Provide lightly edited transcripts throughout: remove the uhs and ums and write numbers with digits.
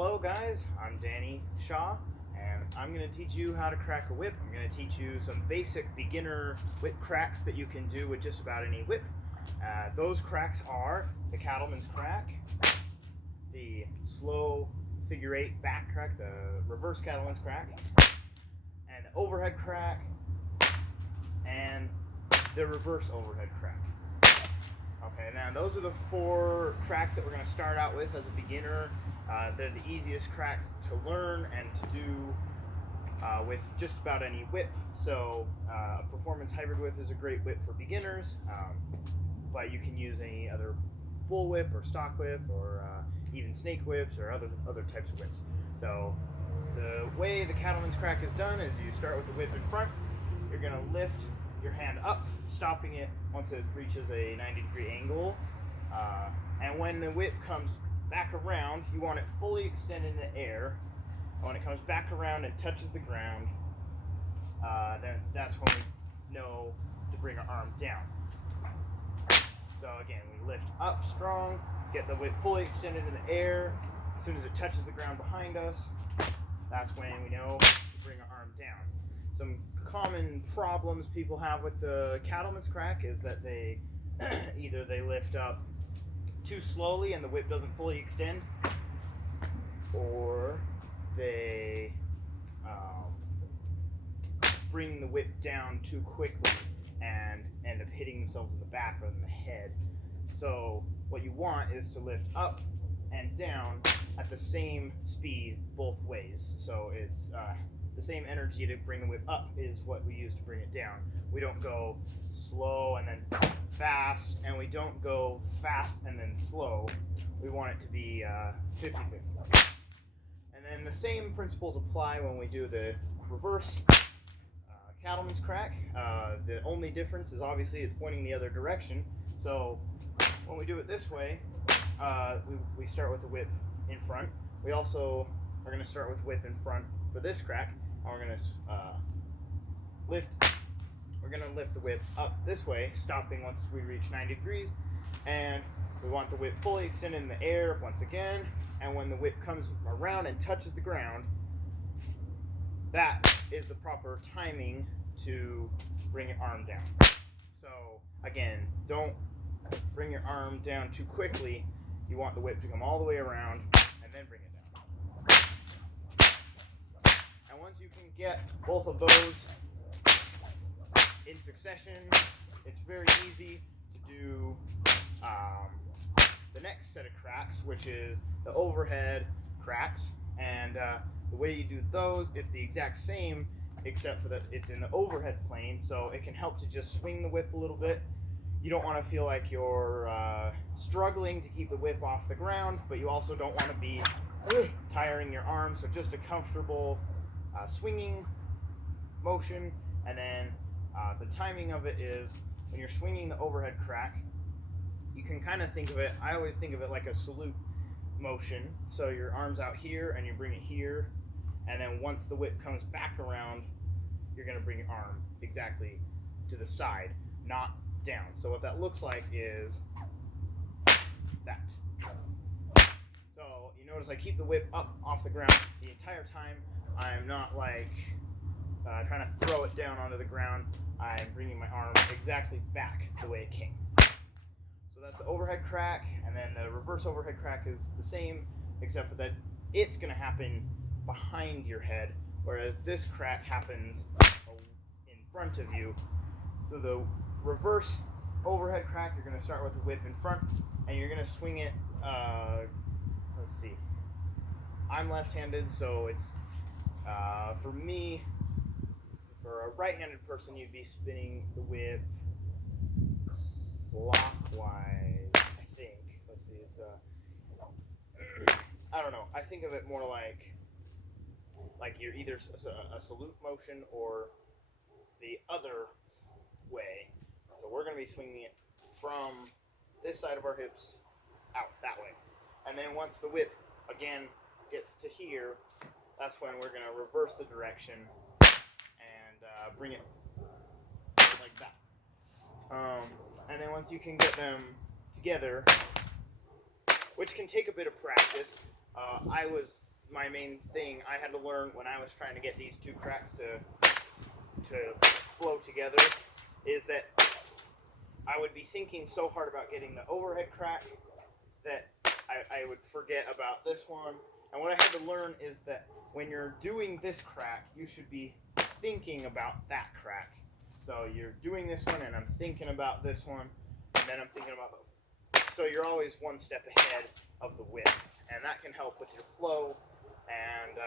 Hello guys, I'm Danny Shaw, and I'm going to teach you how to crack a whip. I'm going to teach you some basic beginner whip cracks that you can do with just about any whip. Those cracks are the Cattleman's crack, the slow figure 8 back crack, the reverse Cattleman's crack, and the overhead crack, and the reverse overhead crack. Okay, now those are the 4 cracks that we're going to start out with as a beginner. They're the easiest cracks to learn and to do with just about any whip. So a performance hybrid whip is a great whip for beginners, but you can use any other bull whip or stock whip or even snake whips or other types of whips. So the way the Cattleman's crack is done is you start with the whip in front. You're going to lift your hand up, stopping it once it reaches a 90-degree angle, and when the whip comes back around, you want it fully extended in the air. And when it comes back around and touches the ground, then that's when we know to bring our arm down. So again, we lift up strong, get the whip fully extended in the air. As soon as it touches the ground behind us, that's when we know to bring our arm down. Some common problems people have with the Cattleman's crack is that they either they lift up too slowly and the whip doesn't fully extend, or they bring the whip down too quickly and end up hitting themselves in the back rather than the head. So what you want is to lift up and down at the same speed both ways. So it's the same energy to bring the whip up is what we use to bring it down. We don't go slow and then fast, and we don't go fast and then slow. We want it to be 50-50. And then the same principles apply when we do the reverse Cattleman's crack. The only difference is obviously it's pointing the other direction. So when we do it this way, we start with the whip in front. We also are going to start with whip in front for this crack. And we're going to lift the whip up this way, stopping once we reach 90 degrees. And we want the whip fully extended in the air once again. And when the whip comes around and touches the ground, that is the proper timing to bring your arm down. So again, don't bring your arm down too quickly. You want the whip to come all the way around and then bring it down. And once you can get both of those in succession, it's very easy to do the next set of cracks, which is the overhead cracks. And the way you do those, it's the exact same, except for that it's in the overhead plane, so it can help to just swing the whip a little bit. You don't want to feel like you're struggling to keep the whip off the ground, but you also don't want to be tiring your arm. So just a comfortable swinging motion. And then the timing of it is when you're swinging the overhead crack, you can kind of think of it, I always think of it like a salute motion. So your arm's out here and you bring it here, and then once the whip comes back around, you're going to bring your arm exactly to the side, not down. So what that looks like is that. So you notice I keep the whip up off the ground the entire time. I'm not like trying to throw it down onto the ground. I'm bringing my arm exactly back the way it came. So that's the overhead crack, and then the reverse overhead crack is the same, except for that it's going to happen behind your head, whereas this crack happens in front of you. So the reverse overhead crack, you're going to start with the whip in front, and you're going to swing it, let's see, I'm left-handed, so it's, for me, for a right-handed person, you'd be spinning the whip clockwise, I think. Let's see, it's I don't know, I think of it more like you're either a salute motion or the other way. So we're going to be swinging it from this side of our hips out that way. And then once the whip again gets to here, that's when we're going to reverse the direction and bring it like that. And then once you can get them together, which can take a bit of practice, I was my main thing I had to learn when I was trying to get these two cracks to flow together is that I would be thinking so hard about getting the overhead crack that I would forget about this one. And what I had to learn is that when you're doing this crack, you should be thinking about that crack. So you're doing this one, and I'm thinking about this one, and then I'm thinking about the. So you're always one step ahead of the whip, and that can help with your flow. And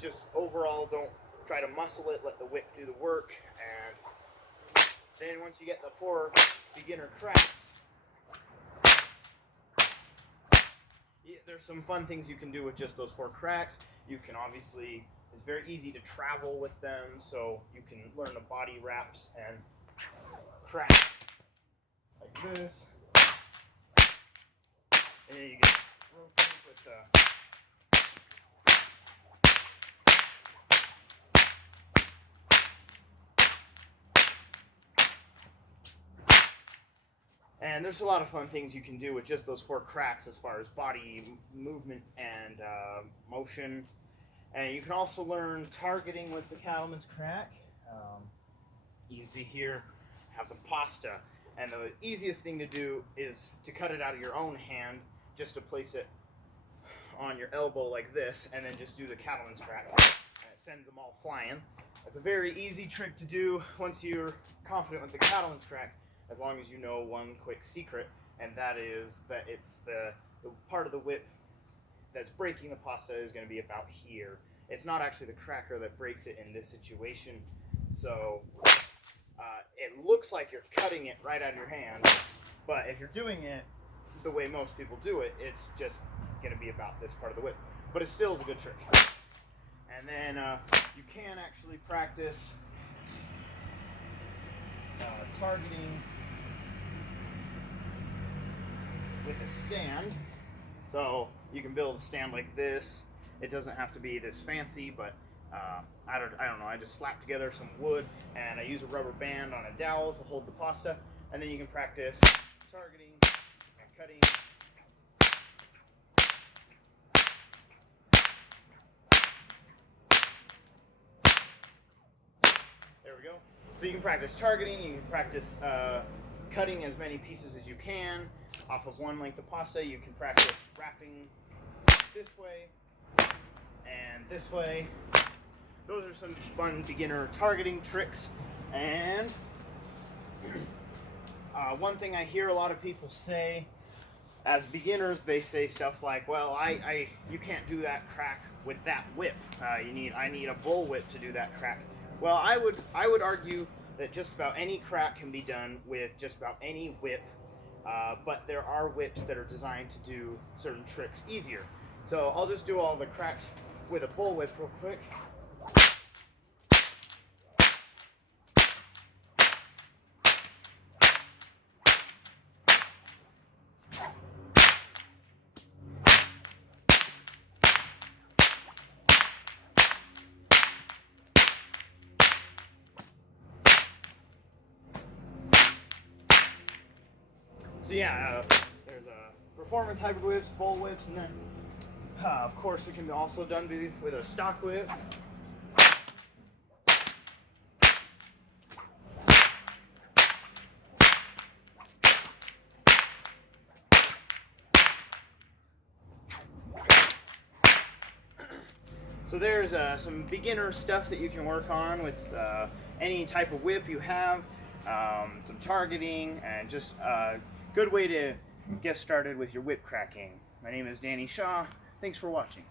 just overall, don't try to muscle it. Let the whip do the work. And then once you get the 4 beginner cracks, there's some fun things you can do with just those 4 cracks. You can obviously, it's very easy to travel with them, so you can learn the body wraps and crack like this. And then you get rotate with the and there's a lot of fun things you can do with just those 4 cracks as far as body movement and motion. And you can also learn targeting with the Cattleman's crack. You can see here, I have some pasta. And the easiest thing to do is to cut it out of your own hand, just to place it on your elbow like this, and then just do the Cattleman's crack. And it sends them all flying. That's a very easy trick to do once you're confident with the Cattleman's crack, as long as you know one quick secret, and that is that it's the part of the whip that's breaking the pasta is going to be about here. It's not actually the cracker that breaks it in this situation. So it looks like you're cutting it right out of your hand, but if you're doing it the way most people do it, it's just going to be about this part of the whip. But it still is a good trick. And then you can actually practice targeting with a stand. So you can build a stand like this. It doesn't have to be this fancy, but I don't know. I just slap together some wood and I use a rubber band on a dowel to hold the pasta, and then you can practice targeting and cutting. There we go. So you can practice targeting. You can practice cutting as many pieces as you can off of one length of pasta. You can practice wrapping this way and this way. Those are some fun beginner targeting tricks. And one thing I hear a lot of people say as beginners, they say stuff like, well, you can't do that crack with that whip. I need a bull whip to do that crack. Well, I would argue that just about any crack can be done with just about any whip, but there are whips that are designed to do certain tricks easier. So I'll just do all the cracks with a bull whip real quick. So yeah, there's performance hybrid whips, bull whips, and then of course it can be also done with a stock whip. So there's some beginner stuff that you can work on with any type of whip you have, some targeting, and just a good way to get started with your whip cracking. My name is Danny Shaw. Thanks for watching.